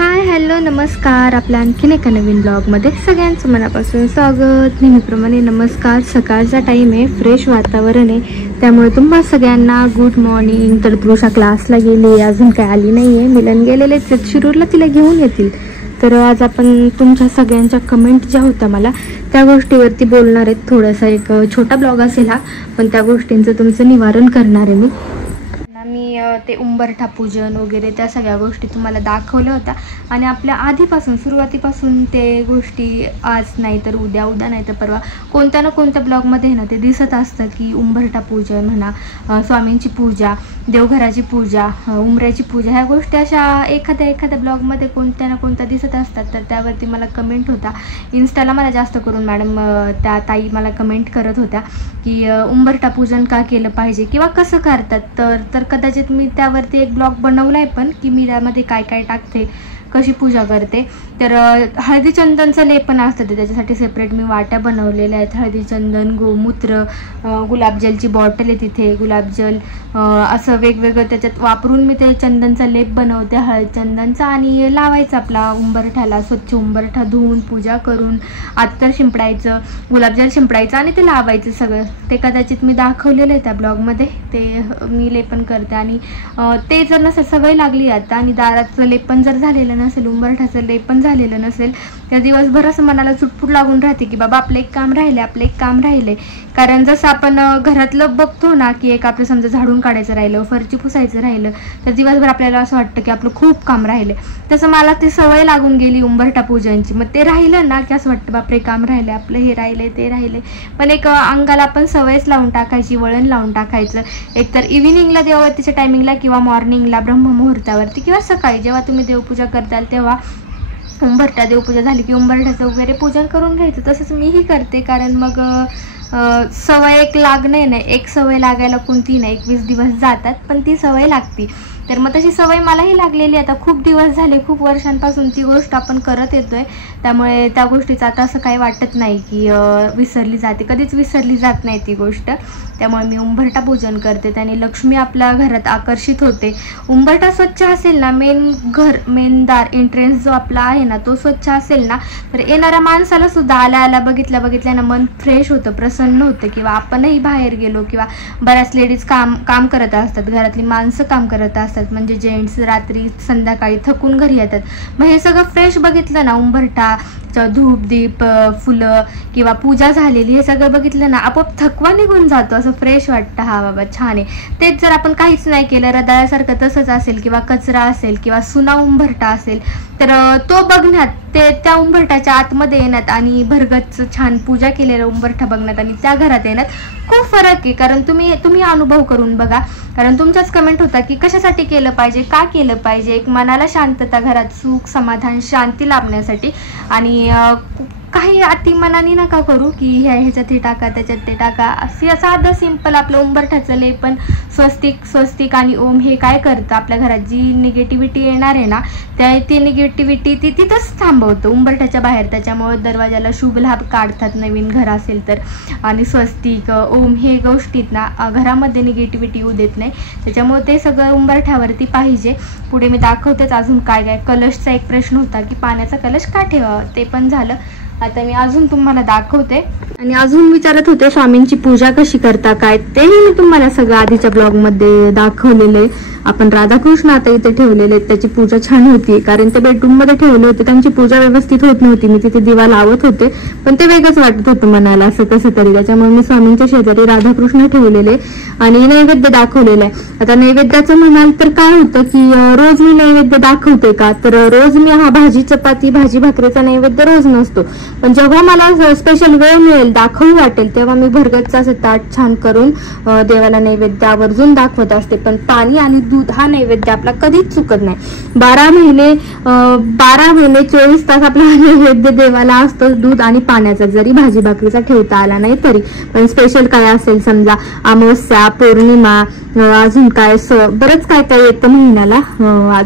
Hi hello नमस्कार, आपल्या आणखीन एका नवीन ब्लॉगमध्ये सगळ्यांचं मनापासून स्वागत. नेहमीप्रमाणे नमस्कार. सकाळचा टाईम आहे, फ्रेश वातावरण आहे, त्यामुळे तुम्हा सगळ्यांना गुड मॉर्निंग. तर तृषा क्लासला गेली, अजून काय आली नाही आहे. मिलन गेलेले शिरूरला, तिला घेऊन येतील. तर आज आपण तुमच्या सगळ्यांच्या कमेंट ज्या होत्या मला त्या गोष्टीवरती बोलणार आहेत. थोडासा एक छोटा ब्लॉग असेल हा, पण त्या गोष्टींचं तुमचं निवारण करणार आहे मी. ते उंबरठा पूजन वगैरे त्या सगळ्या गोष्टी तुम्हाला दाखवल्या होत्या आणि आपल्या आधीपासून सुरुवातीपासून ते गोष्टी आज नाही तर उद्या, उद्या नाही तर परवा कोणत्या ना कोणत्या ब्लॉगमध्ये ना ते दिसत असतं की उंबरठा पूजन म्हणा, स्वामींची पूजा, देवघराची पूजा, उंबऱ्याची पूजा, ह्या गोष्टी अशा एखाद्या ब्लॉगमध्ये कोणत्या ना कोणत्या दिसत असतात. तर त्यावरती मला कमेंट होता. इन्स्टाला मला जास्त करून मॅडम त्या ताई मला कमेंट करत होत्या की उंबरठा पूजन का केलं पाहिजे किंवा कसं करतात. तर कदाचित मी त्यावरती एक ब्लॉग बनवला आहे पण की मी त्यामध्ये काय काय टाकते, कशी पूजा करते. तर हळदी चंदनचं लेपन असतं ते, त्याच्यासाठी सेपरेट मी वाट्या बनवलेल्या आहेत. हळदी चंदन, गोमूत्र, गुलाबजलची बॉटल आहे तिथे, गुलाबजल असं वेगवेगळं त्याच्यात वापरून मी ते चंदनचा लेप बनवते, हळद चंदनचा, आणि लावायचं आपला उंबरठ्याला. स्वच्छ उंबरठा धुवून पूजा करून अत्तर शिंपडायचं, गुलाबजल शिंपडायचं आणि ते लावायचं सगळं. ते कदाचित मी दाखवलेलं आहे त्या ब्लॉगमध्ये, ते मी लेपन करते. आणि ते जर नसेल, सवय लागली आता, आणि दाराचं लेपन जर झालेलं नसेल, उंबरठ्याचं लेपन झालेलं नसेल, त्या दिवसभर असं मनाला चुटपुट लागून राहते की बाबा आपलं एक काम राहिले. कारण जसं आपण घरातलं बघतो ना की एक आपलं समजा झाडून काढायचं राहिलं, फरची पुसायचं राहिलं, तर दिवसभर आपल्याला असं वाटतं की आपलं खूप काम राहिले. तसं मला ती सवय लागून गेली उंबरठा पूजनची. मग ते राहिलं ना की असं वाटतं बापरे काम राहिलं, आपलं हे राहिले ते राहिले. पण एक अंगाला आपण सवयच लावून टाकायची, वळण लावून टाकायचं. एकतर इव्हिनिंगला देवतीच्या टायमिंगला किंवा मॉर्निंगला ब्रह्ममुहूर्तावरती किंवा सकाळी जेव्हा तुम्ही देवपूजा करताल तेव्हा उंबरठा देवपूजा झाली की उंबरठ्याचं वगैरे पूजन करून घ्यायचं. तसंच मीही करते. कारण मग सवय एक लागणे नाही, एक सवय लागायला कोणती नाही, 21 दिवस जातात पण ती सवय लागती. तर मग तशी सवय मलाही लागलेली. आता खूप दिवस झाले, खूप वर्षांपासून ती गोष्ट आपण करत येतोय, त्यामुळे त्या गोष्टीचं आता असं काही वाटत नाही की विसरली जाते. कधीच विसरली जात नाही ती गोष्ट. त्यामुळे मी उंबरठा पूजन करते, त्याने लक्ष्मी आपल्या घरात आकर्षित होते. उंबरठा स्वच्छ असेल ना, मेन दार एंट्रन्स जो आपला आहे ना तो स्वच्छ असेल ना, तर येणाऱ्या माणसाला सुद्धा आल्या बघितल्या ना मन फ्रेश होतं, प्रसन्न होतं. किंवा आपणही बाहेर गेलो किंवा बऱ्याच लेडीज काम करत असतात, घरातली माणसं काम करत असतात, म्हणजे जेंट्स रात्री संध्याकाळी थकून घरी येतात. मग हे सगळं फ्रेश बघितलं ना, उंबरठा, धूप दीप, फुलं किंवा पूजा झालेली, हे सगळं बघितलं ना आपोआप थकवा निघून जातो, असं फ्रेश वाटतं. हा बाबा छान आहे. तेच जर आपण काहीच नाही केलं, रदाळ्यासारखं तसंच असेल किंवा कचरा असेल किंवा सुना उंबरठा असेल, तर तो बघण्यात, त्या उंबरठ्याच्या आतमध्ये येण्यात आणि भरगच छान पूजा केलेला उंबरठा बघण्यात आणि त्या घरात येण्यात खूप फरक आहे. कारण तुम्ही अनुभव करून बघा. कारण तुमच्याच कमेंट होता की कशासाठी केलं पाहिजे, का केलं पाहिजे. एक मनाला शांतता, घरात सुख समाधान शांती लाभण्यासाठी. आणि काही अतिमनाने नका करू की ह्याच्यात हे टाका, त्याच्यात ते टाका. असे साधं सिंपल आपलं उंबरठ्याचं लेपन, स्वस्तिक आणि ओम हे काय करतं, आपल्या घरात जी निगेटिव्हिटी येणार आहे ना, ती निगेटिव्हिटी ती तिथंच थांबवतं उंबरठ्याच्या बाहेर. त्याच्यामुळे दरवाजाला शुभ लाभ काढतात नवीन घर असेल तर. आणि स्वस्तिक, ओम हे गोष्टीत ना घरामध्ये निगेटिव्हिटी येऊ देत नाही. त्याच्यामुळे ते सगळं उंबरठ्यावरती पाहिजे. पुढे मी दाखवतेच अजून काय. कलशचा एक प्रश्न होता की पाण्याचा कलश का ठेवावा, ते पण झालं. आता मी अजून तुम्हाला दाखवते. आणि अजून विचारत होते स्वामींची पूजा कशी करता काय, तेही मी तुम्हाला सगळं आधीच्या ब्लॉगमध्ये दाखवलेलं आहे. आपण राधाकृष्ण आता इथे ठेवलेले आहेत, त्याची पूजा छान होती. कारण ते बेडरूम मध्ये ठेवले होते, त्यांची पूजा व्यवस्थित होत नव्हती. मी तिथे दिवा लावत होते पण ते वेगळंच वाटत होतं मनाला, असं कसं तरी. त्याच्यामुळे मी स्वामींच्या शेजारी राधाकृष्ण ठेवलेले आणि नैवेद्य दाखवलेलं आहे. आता नैवेद्याचं म्हणाल तर काय होतं की रोज मी नैवेद्य दाखवते का, तर रोज मी हा भाजी चपाती भाजी भाकरीचा नैवेद्य रोज नसतो. पण जेव्हा मला स्पेशल वेळ मिळेल, दाखवू वाटेल, तेव्हा मी भरगतचं असं ताट छान करून देवाला नैवेद्य आवर्जून दाखवत असते. पण पाणी आणि दूध हा नैवेद्य आपला कधीच चुकत नाही. 12 महिने 24 तास आपला नैवेद्य देवाला असतो, दूध आणि पाण्याचा, जरी भाजी भाकरीचा ठेवता आला नाही तरी. पण स्पेशल काय असेल, समजा अमावस्या, पौर्णिमा, अजून काय बरंच काय येतं महिन्याला,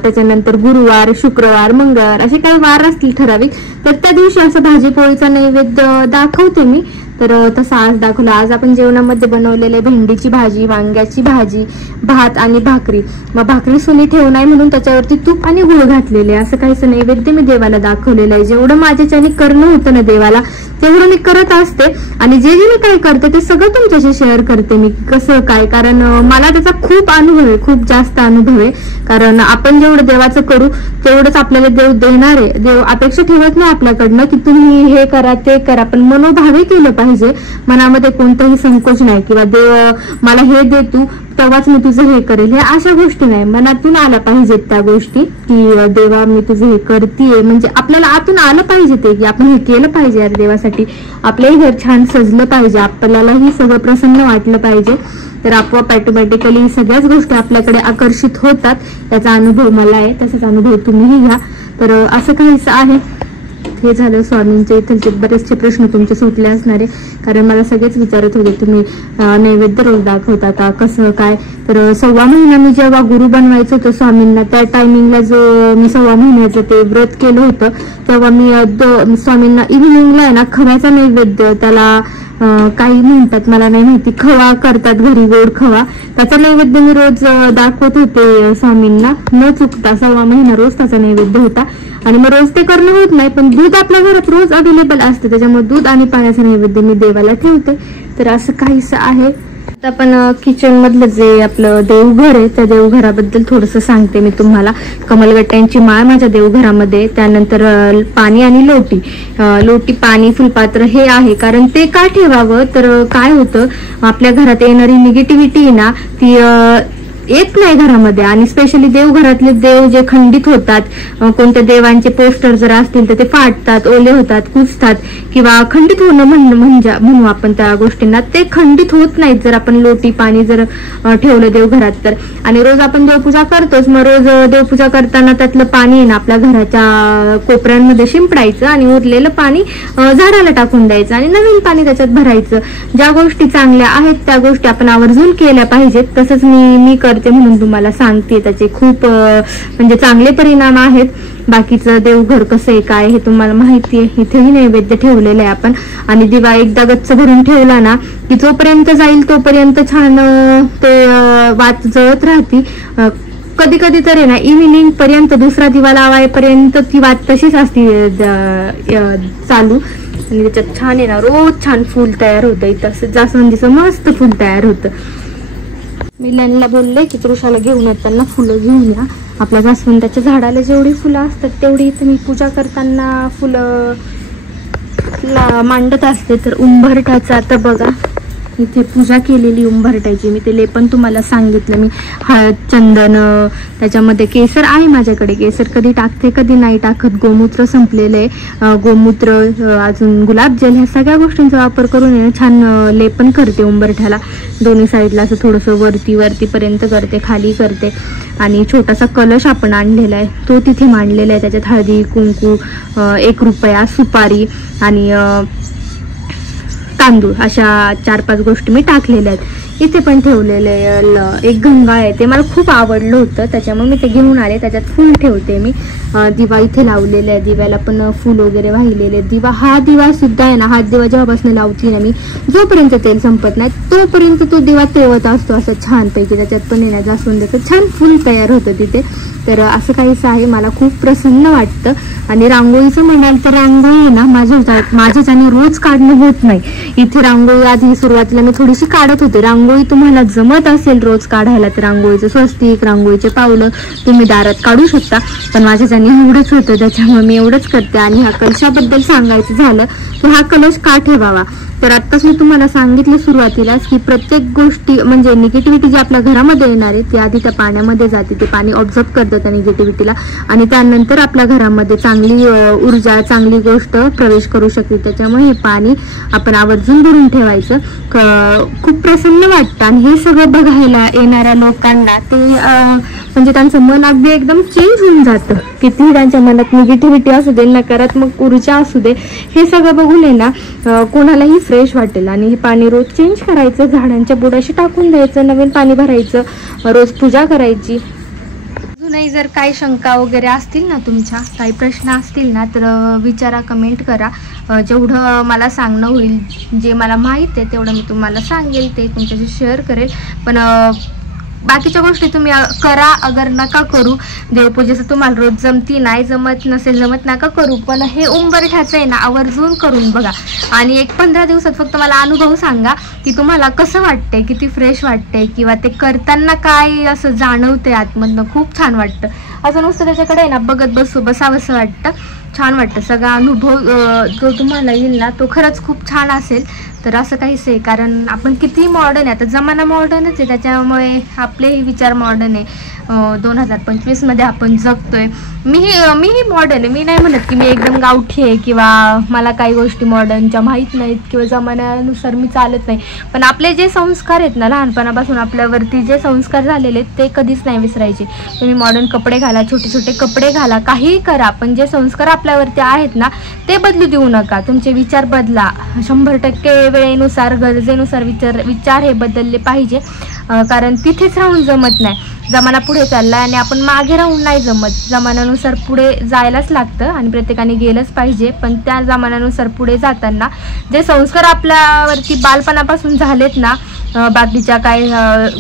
त्याच्यानंतर गुरुवार, शुक्रवार, मंगळवार असे काही वार असतील ठराविक, तर त्या दिवशी असं भाजी पोळीचा नैवेद्य दाखवते मी. तर तसं आज दाखवलं. आज आपण जेवणामध्ये बनवलेले भेंडीची भाजी, वांग्याची भाजी, भात आणि भाकरी. मग भाकरी सुनी ठेवू नाही म्हणून त्याच्यावरती तूप आणि गुळ घातलेले. असं काहीच नैवेद्य मी देवाला दाखवलेलं आहे. जेवढं माझ्याच्याने करणं होतं ना देवाला तेवढं मी करत असते आणि जे जे मी काय करते ते सगळं तुमच्याशी शेअर करते मी कसं काय. कारण मला त्याचा खूप अनुभव आहे, खूप जास्त अनुभव आहे. कारण आपण जेवढं देवाचं करू तेवढंच आपल्याला देव देणार आहे. देव अपेक्षा ठेवत नाही आपल्याकडनं की तुम्ही हे करा ते करा, पण मनोभावे केलं पाहिजे. मनामध्ये कोणताही संकोच नाही किंवा देव मला हे दे तू तेव्हाच मी तुझं हे करेल, हे अशा गोष्टी नाही. मनातून आल्या पाहिजेत त्या गोष्टी की देवा मी तुझं हे करतेय, म्हणजे आपल्याला आतून आलं पाहिजे ते की आपण हे केलं पाहिजे यार देवासाठी. आपलंही घर छान सजलं पाहिजे, आपल्यालाही सगळं प्रसन्न वाटलं पाहिजे. तर आपोआप ऑटोमॅटिकली सगळ्याच गोष्टी आपल्याकडे आकर्षित होतात. त्याचा अनुभव मला आहे, तसाच अनुभव तुम्हीही घ्या. तर असं काहीच आहे. हे झालं स्वामींचे इथलचे बरेचसे प्रश्न तुमचे सुटले असणारे. कारण मला सगळेच विचारत होते तुम्ही नैवेद्य रोज दाखवता का, कसं काय. तर 1.25 महिना मी जेव्हा गुरु बनवायचं होतं स्वामींना त्या टायमिंगला जो मी 1.25 महिन्याचं ते व्रत केलं होतं तेव्हा मी स्वामींना इव्हिनिंगला आहे ना खव्याचा नैवेद्य, त्याला काही म्हणतात मला नाही माहिती, खवा करतात घरी, गोड खवा, त्याचा नैवेद्य मी रोज दाखवत होते स्वामींना न चुकता. 1.25 महिना रोज त्याचा नैवेद्य होता. आणि मग रोज ते करणं होत नाही, पण दूध आपल्या घरात रोज अवेलेबल असते त्याच्यामुळे दूध आणि पाण्याचा नैवेद्य मी देवाला ठेवते. तर असं काहीच आहे. आता आपण किचन मधलं जे आपलं देवघर आहे त्या देवघराबद्दल थोडंसं सांगते मी तुम्हाला. कमलगट्ट्यांची माळ माझ्या देवघरामध्ये, त्यानंतर पाणी आणि लोटी पाणी फुलपात्र हे आहे. कारण ते का ठेवावं तर काय होतं आपल्या घरात येणारी निगेटिव्हिटी ना ती येत नाही घरामध्ये. आणि स्पेशली देवघरातले देव जे खंडित होतात, कोणत्या देवांचे पोस्टर जर असतील तर ते फाटतात, ओले होतात, कुजतात किंवा खंडित होणं म्हणू आपण त्या गोष्टींना, ते खंडित होत नाहीत जर आपण लोटी पाणी जर ठेवलं देवघरात तर. आणि रोज आपण देवपूजा करतोच, मग रोज देवपूजा करताना त्यातलं पाणी आहे ना आपल्या घराच्या कोपऱ्यांमध्ये शिंपडायचं आणि उरलेलं पाणी झाडाला टाकून द्यायचं आणि नवीन पाणी त्याच्यात भरायचं. ज्या गोष्टी चांगल्या आहेत त्या गोष्टी आपण आवर्जून केल्या पाहिजेत. तसंच मी करते म्हणून तुम्हाला सांगते. त्याचे खूप म्हणजे चांगले परिणाम आहेत. बाकीचं देवघर कसं आहे काय हे तुम्हाला माहिती आहे. इथेही नैवेद्य ठेवलेलं आहे आपण. आणि दिवा एकदा गच्च भरून ठेवला ना की जोपर्यंत जाईल तोपर्यंत छान ते वात जळत राहती. कधी कधी तर आहे ना इव्हिनिंग पर्यंत दुसरा दिवा लावायपर्यंत ती वात तशीच असती चालू. आणि त्याच्यात छान आहे ना रोज छान फुल तयार होतं. इथं जास्वंदीचं मस्त फुल तयार होतं. मी ननला बोलले की तृषाला घेऊन येताना फुलं घेऊन या. आपल्या जास्वंदाच्या झाडाला जेवढी फुलं असतात तेवढी इथे मी पूजा करताना फुलं मांडत असते. तर उंबरठ्याचं आता बघा इथे पूजा केलेली उंबरठ्याची मी ते लेपन तुम्हाला सांगितलं. मी हळद चंदन त्याच्यामध्ये केसर आहे माझ्याकडे. केसर कधी टाकते कधी नाही टाकत. गोमूत्र संपलेलं आहे. गोमूत्र अजून गुलाबजल ह्या सगळ्या गोष्टींचा वापर करून छान लेपन करते उंबरठ्याला. दोन्ही साईडला असं थोडंसं वरती पर्यंत करते, खाली करते. आणि छोटासा कलश आपण आणलेला आहे तो तिथे मांडलेला आहे. त्याच्यात हळदी कुंकू 1 रुपया सुपारी आणि तांदूळ अशा 4-5 गोष्टी मी टाकलेल्या आहेत. इथे पण ठेवलेले एक गंगा आहे, ते मला खूप आवडलं होतं त्याच्यामुळे मी ते घेऊन आले. त्याच्यात फुल ठेवते मी. दिवा इथे लावलेला आहे, दिव्याला पण फुल वगैरे वाहिलेले. हा दिवा सुद्धा आहे ना, हा दिवा जेव्हापासून लावते ना मी जोपर्यंत तेल संपत नाही तोपर्यंत तो दिवा तेवत असतो असं छानपैकी. त्याच्यात पण येणार जास्वंदाचं छान फुल तयार होतं तिथे. तर असं काहीच आहे. मला खूप प्रसन्न वाटतं. आणि रांगोळीचं म्हणाल तर रांगोळी आहे ना माझ्याच्याने रोज काढणं होत नाही. इथे रांगोळी आधी सुरुवातीला मी थोडीशी काढत होते. रांगोळी तुम्हाला जमत असेल रोज काढायला तर रांगोळीचं स्वस्तिक, रांगोळीचे पावलं तुम्ही दारात काढू शकता. पण माझ्याच्याने एवढंच होतं त्याच्यामुळे मी एवढंच करते. आणि ह्या कलशाबद्दल सांगायचं झालं तर हा कलश का ठेवावा तर आत्ताच मी तुम्हाला सांगितलं सुरुवातीलाच की प्रत्येक गोष्टी म्हणजे निगेटिव्हिटी जी आपल्या घरामध्ये येणार आहे ती आधी त्या पाण्यामध्ये जाते. ते पाणी ऑब्झर्व करतं त्या निगेटिव्हिटीला आणि त्यानंतर आपल्या घरामध्ये चांगली ऊर्जा चांगली गोष्ट प्रवेश करू शकते. त्याच्यामुळे हे पाणी आपण आवर्जून भरून ठेवायचं. खूप प्रसन्न वाटतं. आणि हे सगळं बघायला येणाऱ्या लोकांना ते म्हणजे त्यांचं मन अगदी एकदम चेंज होऊन जातं. कितीही त्यांच्या मनात निगेटिव्हिटी असू दे, नकारात्मक ऊर्जा असू दे, हे सगळं बघून आहे ना कोणालाही फ्रेश वाटेल. आणि हे पाणी रोज चेंज करायचं, झाडांच्या बुडाशी टाकून द्यायचं, नवीन पाणी भरायचं, रोज पूजा करायची. अजूनही जर काही शंका वगैरे असतील ना, तुमच्या काही प्रश्न असतील ना, तर विचारा, कमेंट करा. जेवढं मला सांगणं होईल, जे मला माहीत आहे तेवढं मी तुम्हाला सांगेल, ते तुमच्याशी शेअर करेल. पण बाकीच्या गोष्टी तुम्ही करा, अगर नका करू. देवपूजेचं तुम्हाला रोज जमती, नाही जमत, नसेल जमत, नका करू. पण हे उंबरठ्याचं आहे ना, आवर्जून करून बघा. आणि एक 15 दिवसात फक्त मला अनुभव सांगा की तुम्हाला कसं वाटतंय, किती फ्रेश वाटतंय, किंवा ते करताना काय असं जाणवते आतमधनं. खूप छान वाटतं. असं नुसतं त्याच्याकडे आहे ना बघत बसावंसं वाटतं. छान वाटतं. सगळा अनुभव जो तुम्हाला येईल ना, तो खरंच खूप छान असेल. तर असं काहीच आहे, कारण आपण किती मॉडर्न आहे, आता जमाना मॉडर्नच आहे, त्याच्यामुळे आपलेही विचार मॉडर्न आहे. 2025मध्ये आपण जगतोय. मीही मॉडर्न आहे. मी नाही म्हणत की मी एकदम गावठी आहे किंवा मला काही गोष्टी मॉडर्नच्या माहीत नाहीत किंवा जमान्यानुसार मी चालत नाही. पण आपले जे संस्कार आहेत ना, लहानपणापासून आपल्यावरती जे संस्कार झालेले आहेत ते कधीच नाही विसरायचे. तुम्ही मॉडर्न कपडे घाला, छोटे छोटे कपडे घाला, काहीही करा, पण जे संस्कार आपल्यावरती आहेत ना ते बदलू देऊ नका. तुमचे विचार बदला. 100% वेळेनुसार, गरजेनुसार विचार हे बदलले पाहिजे. कारण तिथेच राहून जमत नाही. जमाना पुढे चालला आणि आपण मागे राहून नाही जमत. जमान्यानुसार पुढे जायलाच लागतं आणि प्रत्येकाने गेलंच पाहिजे. पण त्या जमान्यानुसार पुढे जाताना जे संस्कार आपल्यावरती बालपणापासून झालेत ना, बाकीच्या काही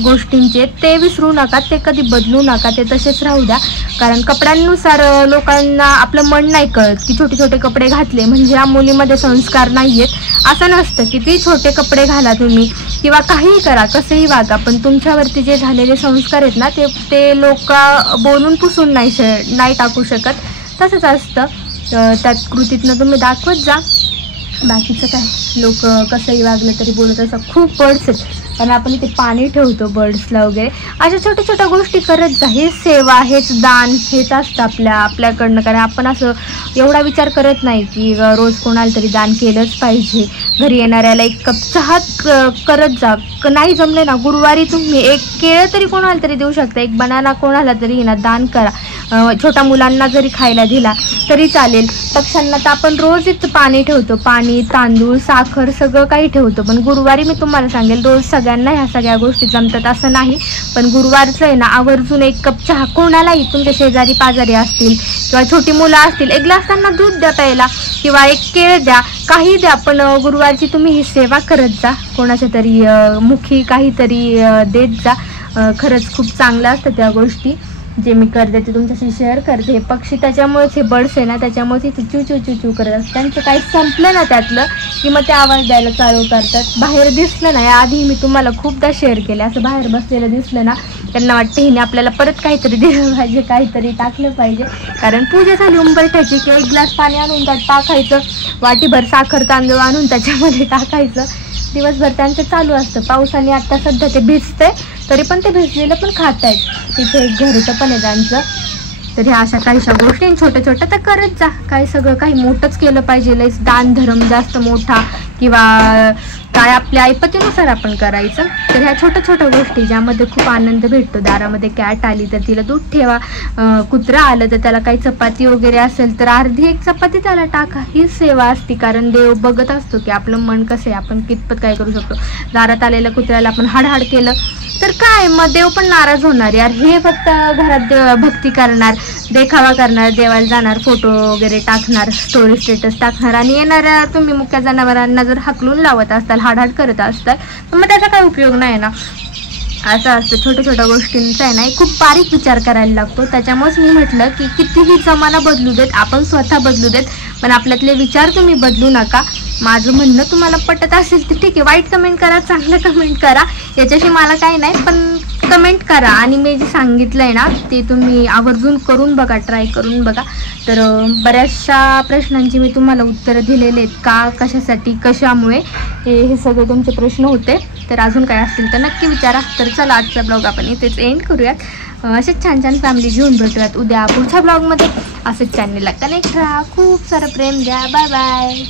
गोष्टींचे, ते विसरू नका, ते कधी बदलू नका, ते तसेच राहू द्या. कारण कपड्यांनुसार लोकांना आपलं मन नाही कळत की छोटे छोटे कपडे घातले म्हणजे या मुलीमध्ये संस्कार नाही आहेत. असं नसतं. किती छोटे कपडे घाला तुम्ही किंवा काहीही करा, कसंही वागा, पण तुमच्यावरती जे झालेले संस्कार आहेत ना ते लोक बोलून पुसून नाही टाकू शकत. तसंच असतं. त्यात कृतीतनं तुम्ही दाखवत जा. बाकीचं काय, लोक कसंही वागलं तरी बोलत असं. खूप बर्ड्स आहेत, पण आपण इथे पाणी ठेवतो बर्ड्सला वगैरे. अशा छोट्या छोट्या गोष्टी करत जा. हेच सेवा, हेच दान, हेच असतं आपल्याकडनं. कारण आपण असं एवढा विचार करत नाही की रोज कोणाला तरी दान केलंच पाहिजे. घरी येणाऱ्याला 1 कप चहा करत जा. नाही जमले ना, गुरुवारी तुम्ही 1 केळं तरी कोणाला तरी देऊ शकता, 1 बनाना कोणाला तरी ना दान करा. छोट्या मुलांना जरी खायला दिला तरी चालेल. पक्ष्यांना तर आपण रोज इथं पाणी ठेवतो, पाणी, तांदूळ, साखर सगळं काही ठेवतो. पण गुरुवारी मी तुम्हाला सांगेल, रोज सगळ्यांना ह्या सगळ्या गोष्टी जमतात असं नाही. पण गुरुवारचं आहे ना, आवर्जून 1 कप चहा कोणालाही, तुमच्या शेजारी पाजारी असतील किंवा छोटी मुलं असतील, 1 ग्लास त्यांना दूध द्या प्यायला किंवा 1 केळ द्या, काही द्या. पण गुरुवारची तुम्ही ही सेवा करत जा. कोणाच्या तरी मुखी काहीतरी देत जा. खरंच खूप चांगलं असतं त्या गोष्टी. जे मी करते ते तुमच्याशी शेअर करते. हे पक्षी त्याच्यामुळेच, हे बर्ड्स आहे ना त्याच्यामुळे ते चू चू चू चू करत असतात. त्यांचं काही संपलं ना त्यातलं की मग ते आवाज द्यायला चालू करतात. बाहेर दिसलं ना, याआधी मी तुम्हाला खूपदा शेअर केलं, असं बाहेर बसलेलं दिसलं ना, त्यांना वाटतं हिने आपल्याला परत काहीतरी दिलं पाहिजे, काहीतरी टाकलं पाहिजे. कारण पूजा झाली उंबरठ्याची की 1 ग्लास पाणी आणून त्यात टाकायचं, वाटीभर साखर तांदूळ आणून त्याच्यामध्ये टाकायचं. दिवसभर त्यांचं चालू असतं. पावसाने आता सध्या ते भिजतंय, तरी पण ते भिजलेलं पण खात आहेत. तिथे एक घरचं पण आहे त्यांचं. तर ह्या अशा काहीशा गोष्टी छोट्या छोट्या तर करत जा. काही सगळं काही मोठंच केलं पाहिजे, लईच दान धर्म जास्त मोठा किंवा काय आपल्या ऐपतीनुसार आपण करायचं. तर ह्या छोट्या छोट्या गोष्टी ज्यामध्ये खूप आनंद भेटतो. दारामध्ये कॅट आली तर तिला दूध ठेवा, कुत्रा आलं तर त्याला काही चपाती वगैरे असेल तर अर्धी 1 चपाती त्याला टाका. ही सेवा असते. कारण देव बघत असतो की आपलं मन कसं आहे, आपण कितपत काय करू शकतो. दारात आलेल्या कुत्र्याला आपण हाडहाड केलं तर काय, मग देव पण नाराज होणार. यार हे फक्त घरात भक्ती करणार, देखावा करणार, देवाला जाणार, फोटो वगैरे टाकणार, स्टोरी स्टेटस टाकणार आणि येणाऱ्या तुम्ही मुक्या जनावरांना जर हाकलून लावत असताल, हाडहाड करत असताल, तर मग त्याचा काय उपयोग नाही ना. असं असतं. छोट्या छोट्या गोष्टींचा आहे ना खूप बारीक विचार करायला लागतो. त्याच्यामुळेच मी म्हटलं की कितीही जमाना बदलू देत, आपण स्वतः बदलू देत, पण आपल्यातले विचार तुम्ही बदलू नका. माझं म्हणणं तुम्हाला पटत असेल तर ठीक आहे, वाईट कमेंट करा, चांगलं कमेंट करा, याच्याशी मला काही नाही, पण कमेंट करा. आणि मी जे सांगितलं आहे ना ते तुम्ही आवर्जून करून बघा, ट्राय करून बघा. तर बऱ्याचशा प्रश्नांची मी तुम्हाला उत्तरं दिलेले आहेत. का, कशासाठी, कशामुळे, हे सगळे तुमचे प्रश्न होते. तर अजून काय असतील तर नक्की विचारा. तर चला आजचा ब्लॉग आपण इथेच एंड करूयात. असेच छान छान फॅमिली घेऊन भेटूयात उद्या पुढच्या ब्लॉगमध्ये. असंच चॅनलला कनेक्ट राहा, खूप सारं प्रेम द्या. Bye bye.